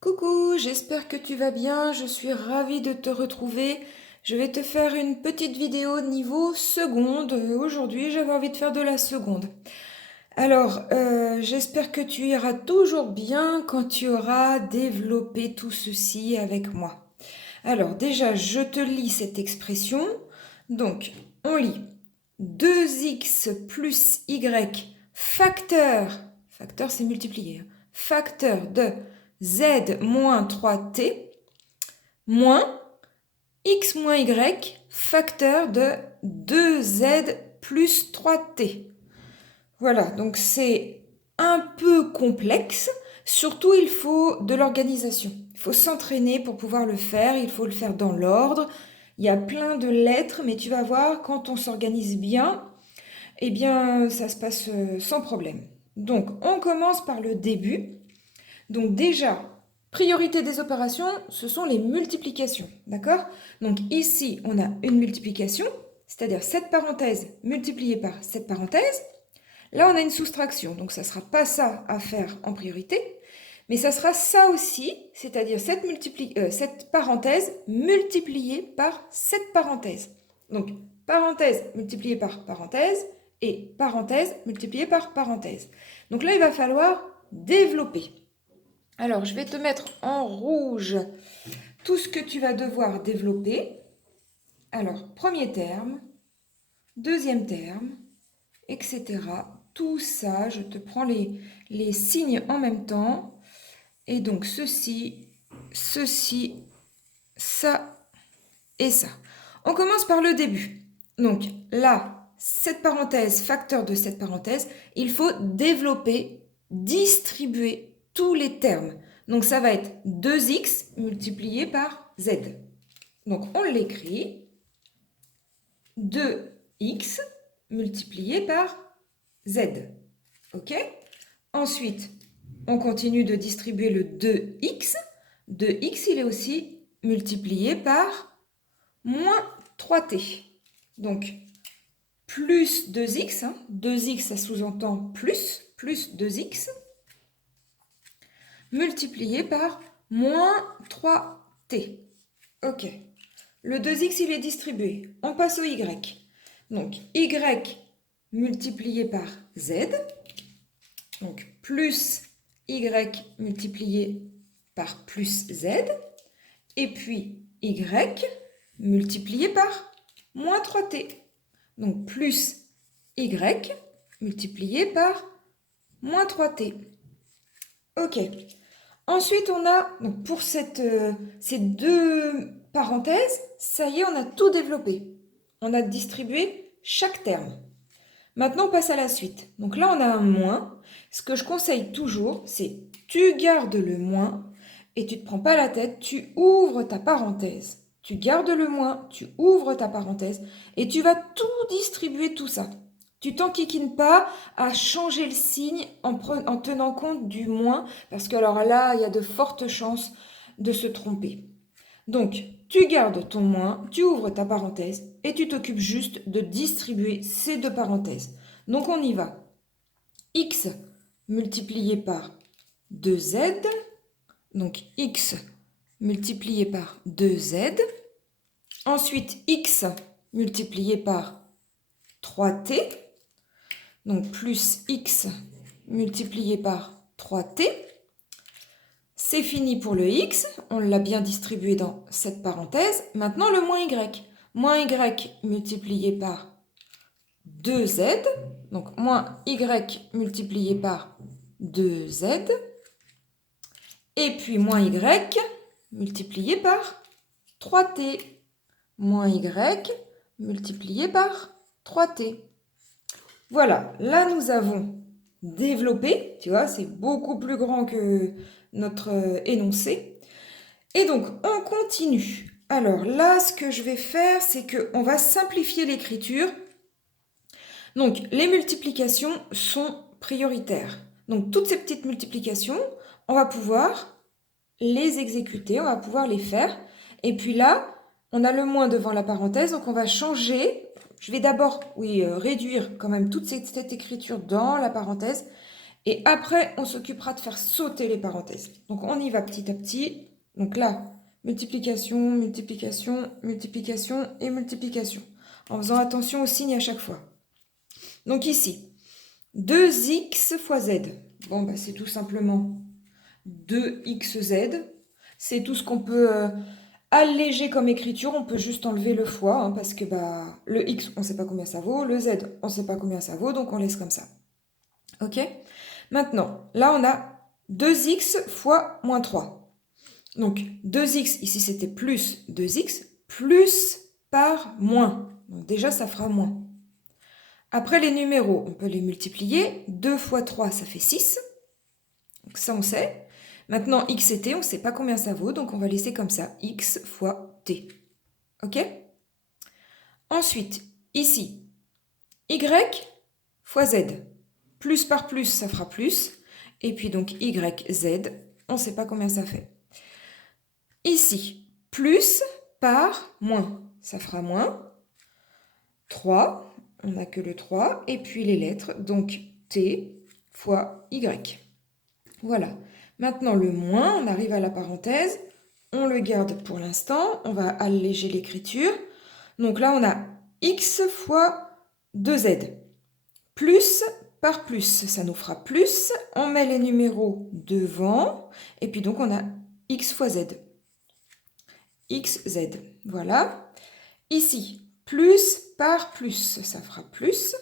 Coucou, j'espère que tu vas bien, je suis ravie de te retrouver. Je vais te faire une petite vidéo niveau seconde. Aujourd'hui, j'avais envie de faire de la seconde. Alors, j'espère que tu iras toujours bien quand tu auras développé tout ceci avec moi. Alors, déjà, je te lis cette expression. Donc, on lit 2x plus y facteur c'est multiplier, facteur de z moins 3t moins x moins y facteur de 2z plus 3t. Voilà, donc c'est un peu complexe. Surtout, il faut de l'organisation. Il faut s'entraîner pour pouvoir le faire. Il faut le faire dans l'ordre. Il y a plein de lettres, mais tu vas voir, quand on s'organise bien, eh bien, ça se passe sans problème. Donc, on commence par le début. Donc déjà, priorité des opérations, ce sont les multiplications, d'accord? Donc ici, on a une multiplication, c'est-à-dire cette parenthèse multipliée par cette parenthèse. Là, on a une soustraction, donc ça ne sera pas ça à faire en priorité, mais ça sera ça aussi, c'est-à-dire cette parenthèse multipliée par cette parenthèse. Donc, parenthèse multipliée par parenthèse et parenthèse multipliée par parenthèse. Donc là, il va falloir développer. Alors, je vais te mettre en rouge tout ce que tu vas devoir développer. Alors, premier terme, deuxième terme, etc. Tout ça, je te prends les signes en même temps. Et donc, ceci, ça et ça. On commence par le début. Donc là, cette parenthèse, facteur de cette parenthèse, il faut développer, distribuer tous les termes. Donc ça va être 2x multiplié par z. Donc on l'écrit 2x multiplié par z. OK? Ensuite, on continue de distribuer le 2x. 2x, il est aussi multiplié par moins 3t. Donc, plus 2x, 2x ça sous-entend plus 2x, multiplié par moins 3t. Ok, le 2x il est distribué, on passe au y. Donc, y multiplié par z, donc plus y multiplié par plus z, et puis y multiplié par moins 3t. Donc plus y multiplié par moins 3t. Ok. Ensuite, on a, donc pour ces deux parenthèses, ça y est, on a tout développé. On a distribué chaque terme. Maintenant, on passe à la suite. Donc là, on a un moins. Ce que je conseille toujours, c'est tu gardes le moins et tu ne te prends pas la tête, tu ouvres ta parenthèse. Tu gardes le moins, tu ouvres ta parenthèse et tu vas tout distribuer tout ça. Tu t'enquiquines pas à changer le signe en tenant compte du moins, parce que alors là, il y a de fortes chances de se tromper. Donc, tu gardes ton moins, tu ouvres ta parenthèse et tu t'occupes juste de distribuer ces deux parenthèses. Donc, on y va. X multiplié par 2z, donc x multiplié par 2z. Ensuite, x multiplié par 3t, donc plus x multiplié par 3t. C'est fini pour le x, on l'a bien distribué dans cette parenthèse. Maintenant le moins y. Moins y multiplié par 2z, donc moins y multiplié par 2z, et puis moins y multiplié par 3t, moins y multiplié par 3t. Voilà, là nous avons développé, tu vois, c'est beaucoup plus grand que notre énoncé. Et donc, on continue. Alors là, ce que je vais faire, c'est qu'on va simplifier l'écriture. Donc, les multiplications sont prioritaires. Donc, toutes ces petites multiplications, on va pouvoir les exécuter, on va pouvoir les faire. Et puis là, on a le moins devant la parenthèse, donc on va changer. Je vais d'abord, réduire quand même toute cette écriture dans la parenthèse. Et après, on s'occupera de faire sauter les parenthèses. Donc, on y va petit à petit. Donc là, multiplication, multiplication, multiplication et multiplication. En faisant attention aux signes à chaque fois. Donc ici, 2x fois z. Bon, bah, c'est tout simplement 2xz. C'est tout ce qu'on peut alléger comme écriture. On peut juste enlever le fois, hein, parce que bah, le x, on ne sait pas combien ça vaut. Le z, on ne sait pas combien ça vaut, donc on laisse comme ça. Ok? Maintenant, là, on a 2x fois moins 3. Donc, 2x, ici, c'était plus 2x, plus par moins. Donc, déjà, ça fera moins. Après, les numéros, on peut les multiplier. 2 fois 3, ça fait 6. Donc, ça, on sait. Maintenant, x et t, on ne sait pas combien ça vaut, donc on va laisser comme ça. X fois t. Ok? Ensuite, ici, y fois z. Plus par plus, ça fera plus. Et puis donc YZ, on ne sait pas combien ça fait. Ici, plus par moins, ça fera moins. 3, on n'a que le 3. Et puis les lettres, donc T fois Y. Voilà. Maintenant le moins, on arrive à la parenthèse. On le garde pour l'instant. On va alléger l'écriture. Donc là, on a X fois 2Z. Plus par plus, ça nous fera plus. On met les numéros devant. Et puis donc, on a x fois z. xz, voilà. Ici, plus par plus, ça fera plus.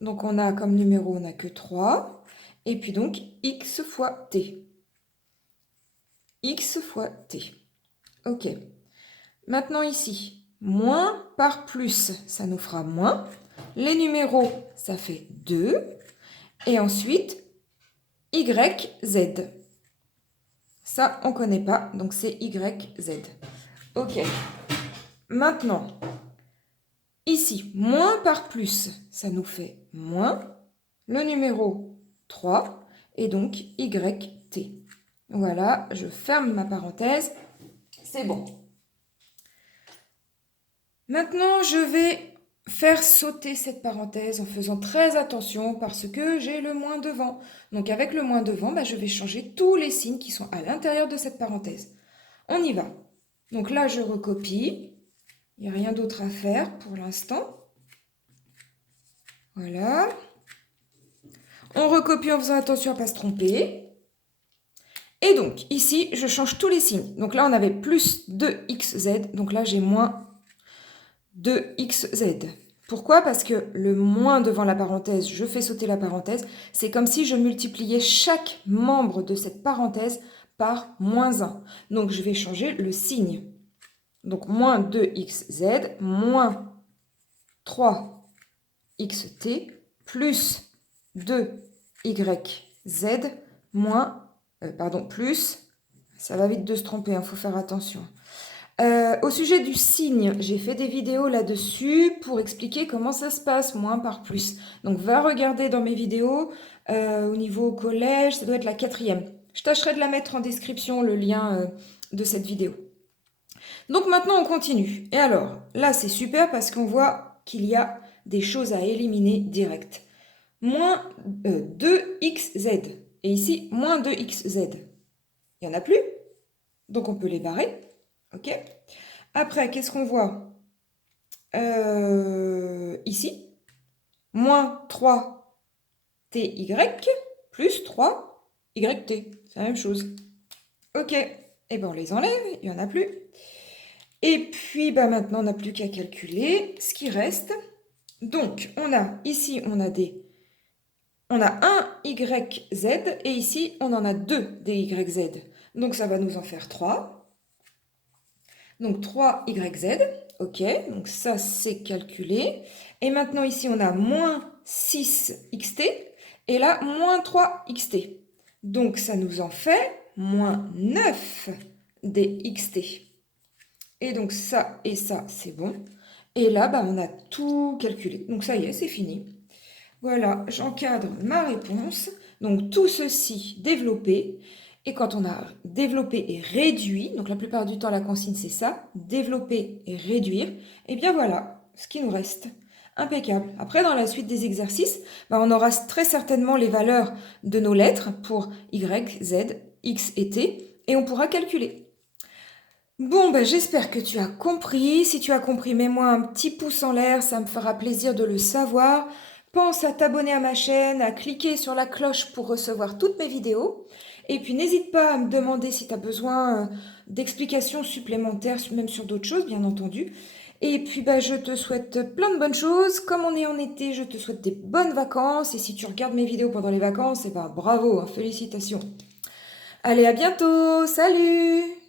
Donc, on a comme numéro, on n'a que 3. Et puis donc, x fois t. X fois t. Ok. Maintenant ici, moins par plus, ça nous fera moins. Les numéros, ça fait 2. Et ensuite, YZ. Ça, on ne connaît pas, donc c'est YZ. Ok. Maintenant, ici, moins par plus, ça nous fait moins. Le numéro 3, et donc YT. Voilà, je ferme ma parenthèse. C'est bon. Maintenant, je vais faire sauter cette parenthèse en faisant très attention parce que j'ai le moins devant. Donc avec le moins devant, bah, je vais changer tous les signes qui sont à l'intérieur de cette parenthèse. On y va. Donc là, je recopie. Il n'y a rien d'autre à faire pour l'instant. Voilà. On recopie en faisant attention à ne pas se tromper. Et donc, ici, je change tous les signes. Donc là, on avait plus 2xz. Donc là, j'ai moins 2xz. Pourquoi? Parce que le moins devant la parenthèse, je fais sauter la parenthèse. C'est comme si je multipliais chaque membre de cette parenthèse par moins 1. Donc, je vais changer le signe. Donc, moins 2xz, moins 3xt, plus 2yz, moins, plus, ça va vite de se tromper, il faut faire attention. Au sujet du signe, j'ai fait des vidéos là-dessus pour expliquer comment ça se passe, moins par plus. Donc, va regarder dans mes vidéos au niveau collège, ça doit être la 4e. Je tâcherai de la mettre en description, le lien de cette vidéo. Donc, maintenant, on continue. Et alors, là, c'est super parce qu'on voit qu'il y a des choses à éliminer direct. Moins 2xz. Et ici, moins 2xz. Il n'y en a plus. Donc, on peut les barrer. Ok. Après, qu'est-ce qu'on voit ici? Moins 3ty plus 3yt. C'est la même chose. Ok. Et bien, on les enlève. Il n'y en a plus. Et puis, bah, maintenant, on n'a plus qu'à calculer ce qui reste. Donc, on a ici, on a un YZ et ici, on en a 2 des YZ. Donc, ça va nous en faire 3. Donc 3YZ, ok, donc ça c'est calculé. Et maintenant ici on a moins 6XT et là moins 3XT. Donc ça nous en fait moins 9 DXT. Et donc ça et ça c'est bon. Et là bah, on a tout calculé. Donc ça y est, c'est fini. Voilà, j'encadre ma réponse. Donc tout ceci développé. Et quand on a développé et réduit, donc la plupart du temps la consigne c'est ça, développer et réduire, et bien voilà ce qui nous reste. Impeccable. Après, dans la suite des exercices, on aura très certainement les valeurs de nos lettres pour Y, Z, X et T, et on pourra calculer. Bon, j'espère que tu as compris. Si tu as compris, mets-moi un petit pouce en l'air, ça me fera plaisir de le savoir. Pense à t'abonner à ma chaîne, à cliquer sur la cloche pour recevoir toutes mes vidéos. Et puis n'hésite pas à me demander si tu as besoin d'explications supplémentaires, même sur d'autres choses, bien entendu. Et puis je te souhaite plein de bonnes choses. Comme on est en été, je te souhaite des bonnes vacances. Et si tu regardes mes vidéos pendant les vacances, bravo, hein, félicitations. Allez, à bientôt, salut!